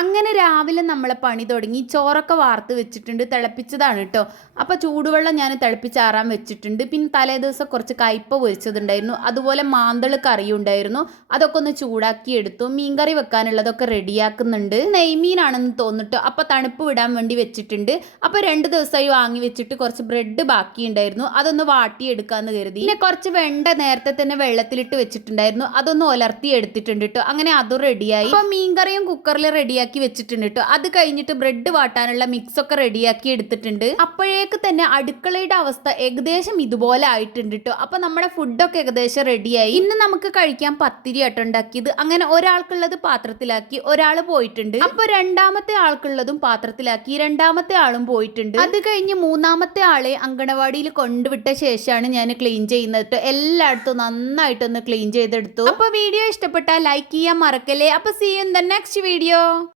അങ്ങനെ രാവിലെ നമ്മളെ പണി തുടങ്ങി. ചോറൊക്കെ വാർത്ത് വെച്ചിട്ടുണ്ട്, തിളപ്പിച്ചതാണ് കേട്ടോ. അപ്പോൾ ചൂടുവെള്ളം ഞാൻ തിളപ്പിച്ചാറാൻ വെച്ചിട്ടുണ്ട്. പിന്നെ തലേ ദിവസം കുറച്ച് കയ്പ പൊരിച്ചതുണ്ടായിരുന്നു, അതുപോലെ മാന്തൾ കറി ഉണ്ടായിരുന്നു. അതൊക്കെ ഒന്ന് ചൂടാക്കി എടുത്തു. മീൻകറി വെക്കാനുള്ളതൊക്കെ റെഡിയാക്കുന്നുണ്ട്. നെയ്മീനാണെന്ന് തോന്നിട്ടോ. അപ്പോൾ തണുപ്പ് വിടാൻ വേണ്ടി വെച്ചിട്ടുണ്ട്. അപ്പോൾ 2 ദിവസമായി വാങ്ങി വെച്ചിട്ട് കുറച്ച് ബ്രെഡ് ബാക്കിയുണ്ടായിരുന്നു, അതൊന്ന് വാട്ടിയെടുക്കാമെന്ന് കരുതി. പിന്നെ കുറച്ച് വെണ്ട നേരത്തെ തന്നെ വെള്ളത്തിലിട്ട് വെച്ചിട്ടുണ്ടായിരുന്നു, അതൊന്ന് ഉലർത്തി എടുത്തിട്ടുണ്ട് കേട്ടോ. അങ്ങനെ അതും റെഡിയായി. അപ്പോൾ മീൻകറിയും കുക്കറിൽ റെഡിയാക്കി വെച്ചിട്ടുണ്ട് കേട്ടോ. അത് കഴിഞ്ഞിട്ട് ബ്രെഡ് വാട്ടാനുള്ള മിക്സ് ഒക്കെ റെഡിയാക്കി എടുത്തിട്ടുണ്ട്. അപ്പോഴേക്ക് തന്നെ അടുക്കളയുടെ അവസ്ഥ ഏകദേശം ഇതുപോലെ ആയിട്ടുണ്ട് കേട്ടോ. അപ്പൊ നമ്മുടെ ഫുഡൊക്കെ ഏകദേശം റെഡിയായി. ഇന്ന് നമുക്ക് കഴിക്കാൻ പത്തിരി ആട്ടോ ഉണ്ടാക്കിയത്. അങ്ങനെ ഒരാൾക്കുള്ളത് പാത്രത്തിലാക്കി, ഒരാൾ പോയിട്ടുണ്ട്. അപ്പൊ രണ്ടാമത്തെ ആൾക്കുള്ളതും പാത്രത്തിലാക്കി, രണ്ടാമത്തെ ആളും പോയിട്ടുണ്ട്. അത് കഴിഞ്ഞ് മൂന്നാമത്തെ ആളെ അങ്കണവാടിയിൽ കൊണ്ടുവിട്ട ശേഷമാണ് ഞാൻ ക്ലീൻ ചെയ്യുന്നത് കേട്ടോ. എല്ലായിടത്തും നന്നായിട്ടൊന്ന് ക്ലീൻ ചെയ്തെടുത്തു. അപ്പൊ വീഡിയോ ഇഷ്ടപ്പെട്ടാൽ ലൈക്ക് ചെയ്യാൻ മറക്കല്ലേ. അപ്പൊ see you in the next video.